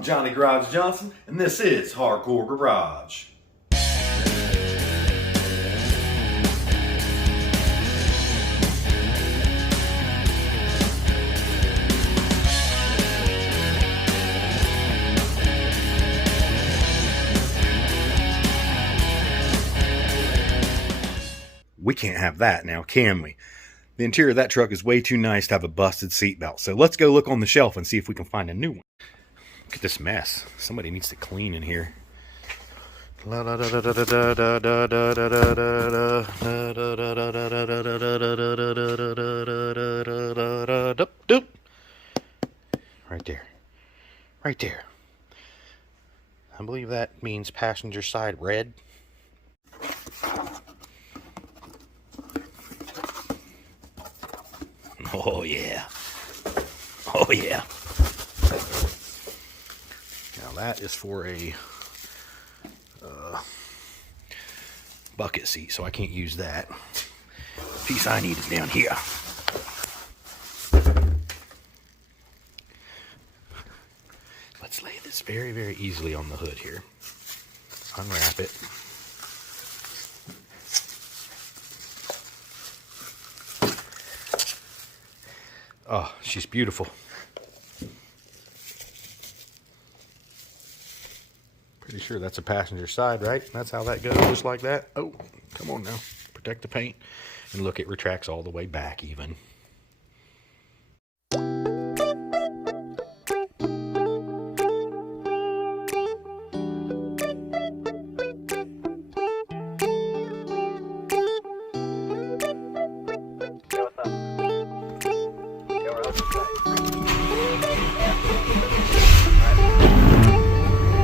I'm Johnny Garage Johnson, and this is Hardcore Garage. We can't have that now, can we? The interior of that truck is way too nice to have a busted seatbelt. So let's go look on the shelf and see if we can find a new one. Look at this mess. Somebody needs to clean in here. Right there. Right there. I believe that means passenger side red. Oh yeah. Oh yeah. Now that is for a bucket seat, so I can't use that. The piece I need is down here. Let's lay this very, very easily on the hood here. Unwrap it. Oh, she's beautiful. Pretty sure that's a passenger side, right? That's how that goes, just like that. Oh, come on now. Protect the paint. And look, it retracts all the way back even.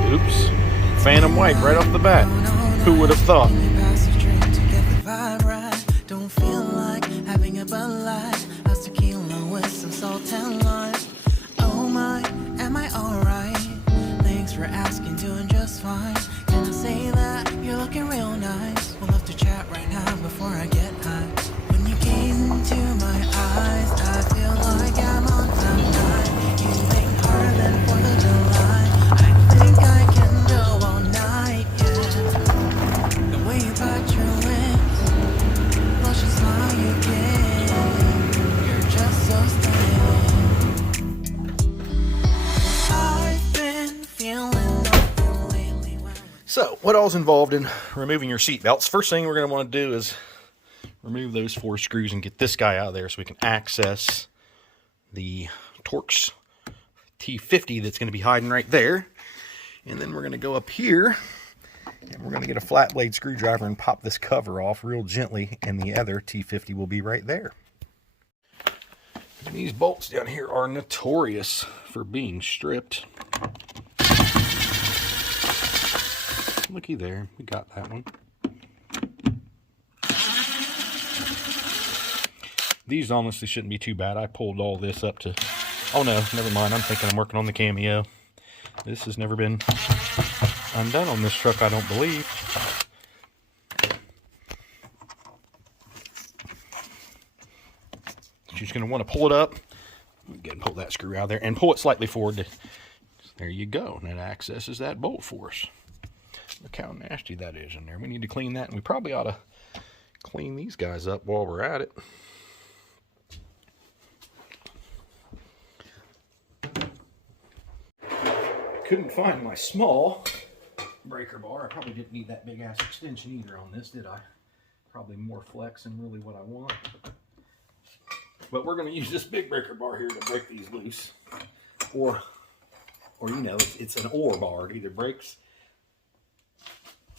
Oops. Phantom white right off the bat. Who would have thought? Don't feel like having a Bud Light. How's tequila with some salt and lime? Oh my, am I alright? Thanks for asking, doing just fine. Can I say that you're looking real nice? We'll have to chat right now before I get high. When you gaze into my eyes, I feel like I'm on cloud nine. You think harder than 4th of July. I think I can go all night, yeah. The way you bite your lips, blush and smile you give. You're just so stunning. I've been feeling nothing lately. So, what all's involved in removing your seat belts? First thing we're going to want to do is remove those 4 screws and get this guy out of there so we can access the Torx T50 that's going to be hiding right there. And then we're going to go up here and we're going to get a flat blade screwdriver and pop this cover off real gently, and the other T50 will be right there. And these bolts down here are notorious for being stripped. Looky there, we got that one. These honestly shouldn't be too bad. I pulled all this up to... Oh no, never mind. I'm thinking I'm working on the Cameo. This has never been undone on this truck, I don't believe. You're just going to want to pull it up. Go and pull that screw out of there and pull it slightly forward. There you go. And that accesses that bolt for us. Look how nasty that is in there. We need to clean that, and we probably ought to clean these guys up while we're at it. Couldn't find my small breaker bar. I probably didn't need that big ass extension either on this, did I? Probably more flex than really what I want. But we're going to use this big breaker bar here to break these loose. Or you know, it's an or bar. It either breaks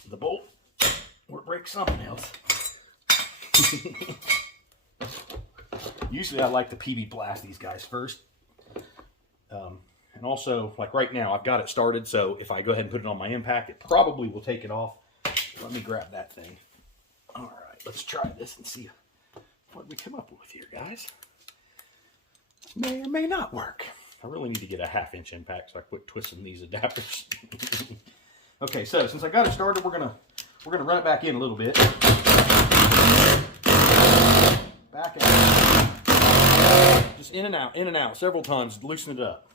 the bolt or it breaks something else. Usually I like to PB blast these guys first. And also, like right now, I've got it started, so if I go ahead and put it on my impact, it probably will take it off. Let me grab that thing. All right, let's try this and see what we come up with here, guys. May or may not work. I really need to get a 1/2-inch impact so I quit twisting these adapters. Okay, so since I got it started, we're gonna run it back in a little bit. Back out. Just in and out several times, loosen it up.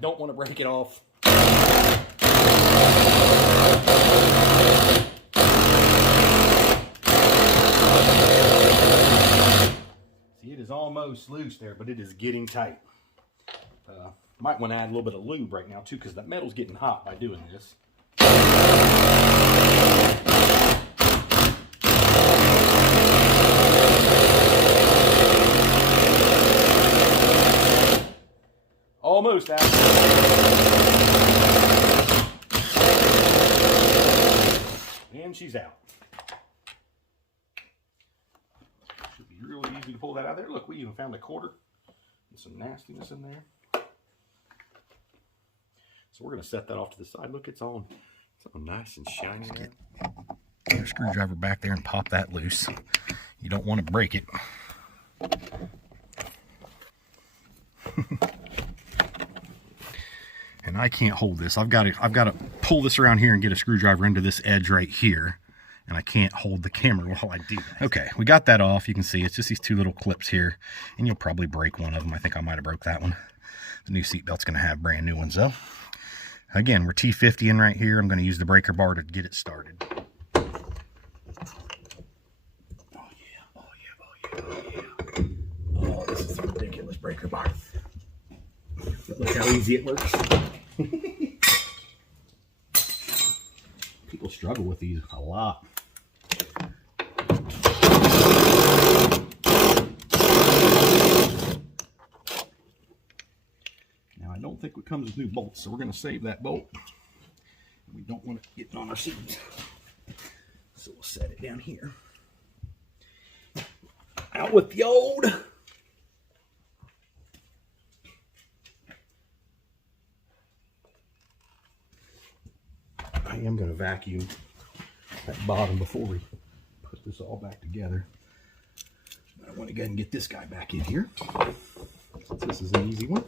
don't want to break it off. See, it is almost loose there, but it is getting tight. Might want to add a little bit of lube right now too, because that metal's getting hot by doing this. Almost out. And she's out. Should be really easy to pull that out of there. Look, we even found a quarter and some nastiness in there. So we're going to set that off to the side. Look, it's on. It's all nice and shiny. Get your screwdriver back there and pop that loose. You don't want to break it. And I can't hold this. I've got to pull this around here and get a screwdriver into this edge right here. And I can't hold the camera while I do that. Okay, we got that off. You can see it's just these two little clips here. And you'll probably break one of them. I think I might have broke that one. The new seatbelt's going to have brand new ones though. Again, we're T50 in right here. I'm going to use the breaker bar to get it started. Oh yeah, oh yeah, oh yeah, oh yeah. Oh, this is a ridiculous breaker bar. But look how easy it works. People struggle with these a lot. Now I don't think it comes with new bolts, so we're going to save that bolt. We don't want it getting on our seats. So we'll set it down here. Out with the old. I am going to vacuum that bottom before we put this all back together. I want to go ahead and get this guy back in here, since this is an easy one.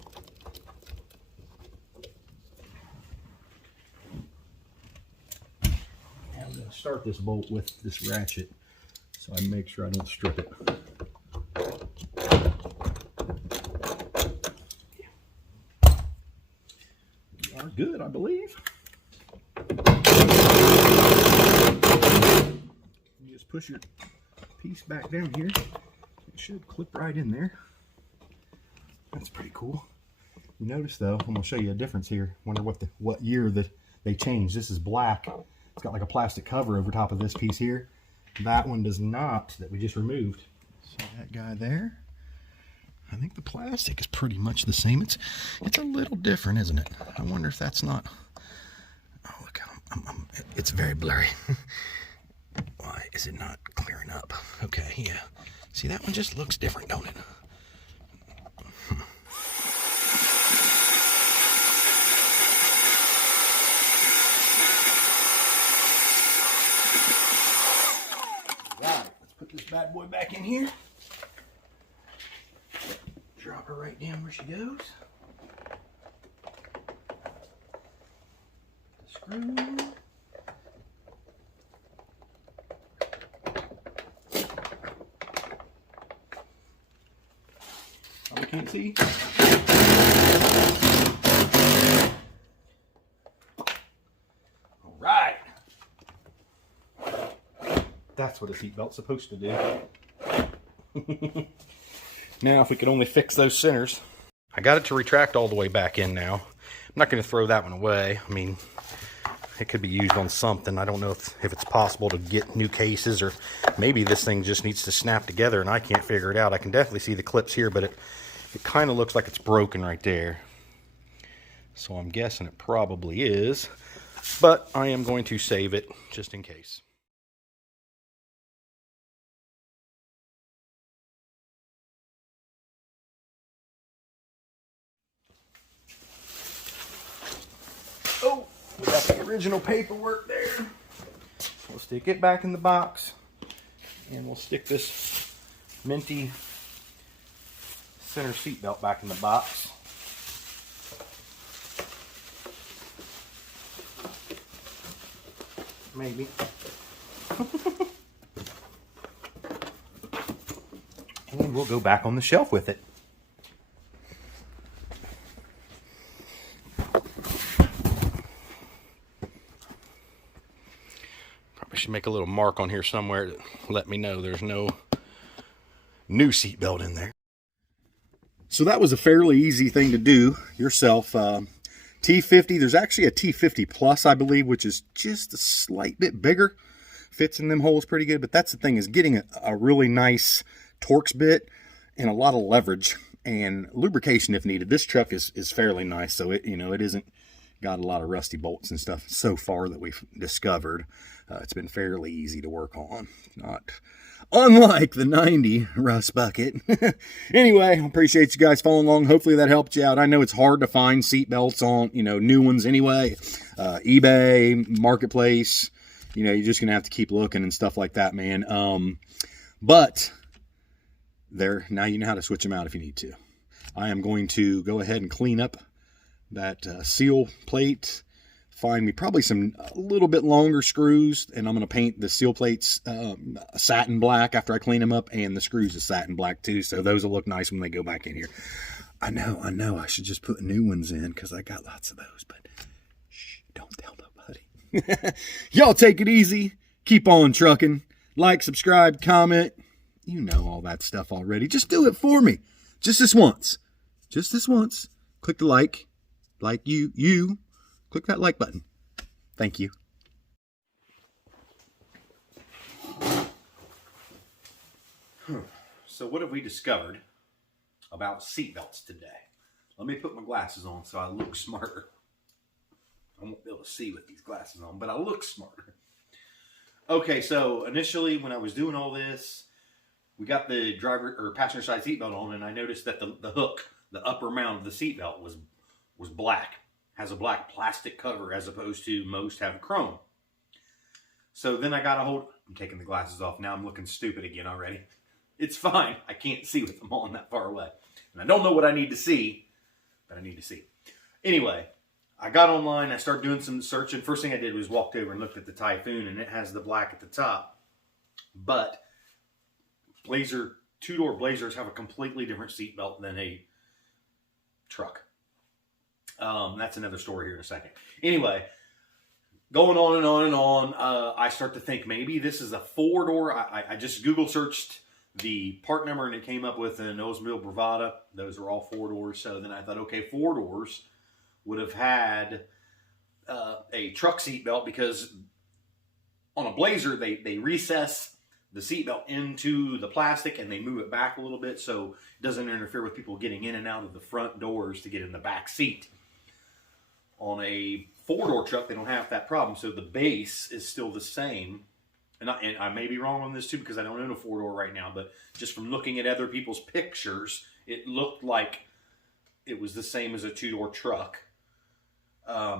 Now I'm going to start this bolt with this ratchet, so I make sure I don't strip it. We are good, I believe. You just push your piece back down here. It should clip right in there. That's pretty cool. You notice though, I'm gonna show you a difference here. Wonder what year that they changed. This is black. It's got like a plastic cover over top of this piece here. That one does not, that we just removed. See that guy there? I think the plastic is pretty much the same. It's a little different, isn't it? I wonder if that's not. Oh, look, it's very blurry. Why is it not clearing up? Okay, yeah. See, that one just looks different, don't it? Right, let's put this bad boy back in here. Drop her right down where she goes. The screw. I can't see. All right. That's what a seatbelt's supposed to do. Now, if we could only fix those centers. I got it to retract all the way back in now. I'm not going to throw that one away. I mean, it could be used on something. I don't know if it's possible to get new cases, or maybe this thing just needs to snap together and I can't figure it out. I can definitely see the clips here, but it kind of looks like it's broken right there. So I'm guessing it probably is, but I am going to save it just in case. Oh, we got the original paperwork there. We'll stick it back in the box, and we'll stick this minty center seat belt back in the box. Maybe. And we'll go back on the shelf with it. I should make a little mark on here somewhere to let me know there's no new seatbelt in there. So that was a fairly easy thing to do yourself. T50, there's actually a T50 Plus, I believe, which is just a slight bit bigger. Fits in them holes pretty good, but that's the thing, is getting a really nice Torx bit and a lot of leverage and lubrication if needed. This truck is fairly nice, so it, you know, it isn't got a lot of rusty bolts and stuff so far that we've discovered. It's been fairly easy to work on, not unlike the 90 rust bucket. Anyway, I appreciate you guys following along. Hopefully that helped you out. I know it's hard to find seat belts on, you know, new ones anyway. eBay, Marketplace, you know, you're just gonna have to keep looking and stuff like that, man. But there, now you know how to switch them out if you need to. I am going to go ahead and clean up that seal plate, find me probably some a little bit longer screws, and I'm going to paint the seal plates satin black after I clean them up, and the screws is satin black too, so those will look nice when they go back in here. I know I should just put new ones in because I got lots of those, but shh, don't tell nobody. Y'all take it easy, keep on trucking, like, subscribe, comment, you know all that stuff already. Just do it for me, just this once, click the like you click that like button. Thank you. So what have we discovered about seatbelts today? Let me put my glasses on so I look smarter. I won't be able to see with these glasses on, but I look smarter. Okay, so initially when I was doing all this, we got the driver or passenger side seatbelt on, and I noticed that the hook, the upper mount of the seatbelt was black. Has a black plastic cover as opposed to most have chrome. So then I got a hold, I'm taking the glasses off. Now I'm looking stupid again already. It's fine. I can't see with them on that far away. And I don't know what I need to see, but I need to see. Anyway, I got online. I started doing some searching. First thing I did was walked over and looked at the Typhoon, and it has the black at the top. But Blazer, two-door Blazers have a completely different seatbelt than a truck. That's another story here in a second. Anyway, going on and on and on, I start to think maybe this is a four-door. I just Google searched the part number and it came up with an Oldsmobile Bravada. Those are all four doors. So then I thought, okay, four doors would have had a truck seatbelt, because on a Blazer, they recess the seatbelt into the plastic and they move it back a little bit so it doesn't interfere with people getting in and out of the front doors to get in the back seat. On a four-door truck, they don't have that problem, so the base is still the same. And I may be wrong on this too, because I don't own a four-door right now, but just from looking at other people's pictures, it looked like it was the same as a two-door truck.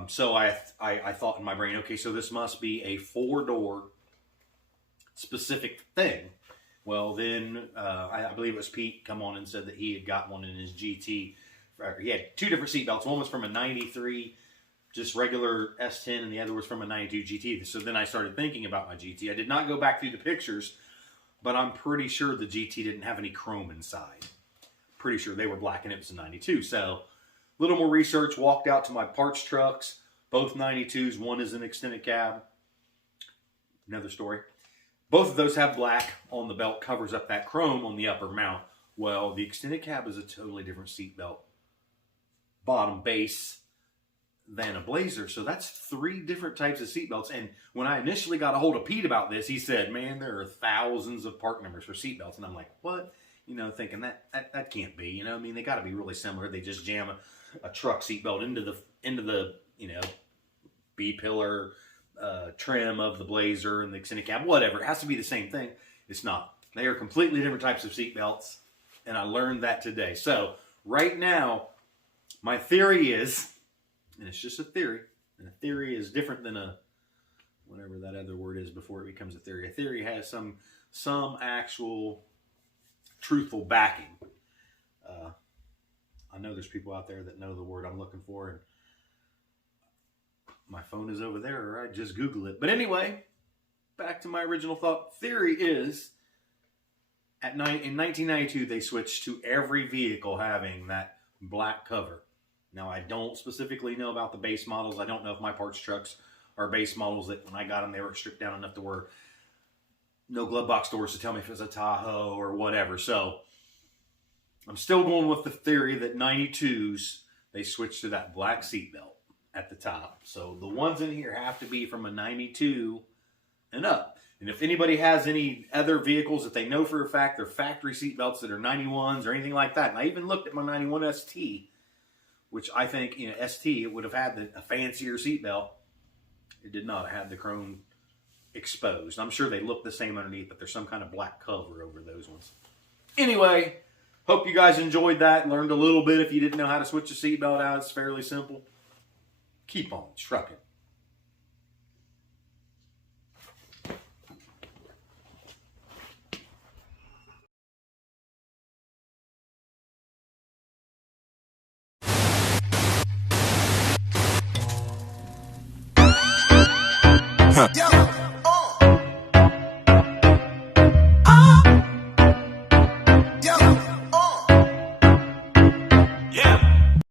So I thought in my brain, okay, so this must be a four-door specific thing. Well, then I believe it was Pete come on and said that he had got one in his GT. He had two different seatbelts. One was from a 93, just regular S10, and the other was from a 92 GT. So then I started thinking about my GT. I did not go back through the pictures, but I'm pretty sure the GT didn't have any chrome inside. Pretty sure they were black and it was a 92. So a little more research, walked out to my parts trucks, both 92s. One is an extended cab. Another story. Both of those have black on the belt, covers up that chrome on the upper mount. Well, the extended cab is a totally different seat belt bottom base than a Blazer. So that's three different types of seat belts. And when I initially got a hold of Pete about this, he said, man, there are thousands of part numbers for seat belts. And I'm like, what? You know, thinking that can't be, you know, I mean, they got to be really similar. They just jam a truck seat belt into the, you know, B-pillar trim of the Blazer and the extended cab, whatever. It has to be the same thing. It's not. They are completely different types of seat belts. And I learned that today. So right now, my theory is, and it's just a theory, and a theory is different than a, whatever that other word is before it becomes a theory. A theory has some actual truthful backing. I know there's people out there that know the word I'm looking for, and my phone is over there, or I just Google it. But anyway, back to my original thought. Theory is, in 1992, they switched to every vehicle having that black cover. Now, I don't specifically know about the base models. I don't know if my parts trucks are base models that when I got them, they were stripped down enough to where no glove box doors to tell me if it was a Tahoe or whatever. So I'm still going with the theory that 92s, they switched to that black seatbelt at the top. So the ones in here have to be from a 92 and up. And if anybody has any other vehicles that they know for a fact they're factory seatbelts that are 91s or anything like that, and I even looked at my 91 ST, which I think, you know, ST, it would have had a fancier seatbelt. It did not. It had the chrome exposed. I'm sure they look the same underneath, but there's some kind of black cover over those ones. Anyway, hope you guys enjoyed that and learned a little bit. If you didn't know how to switch a seatbelt out, it's fairly simple. Keep on trucking. Yo.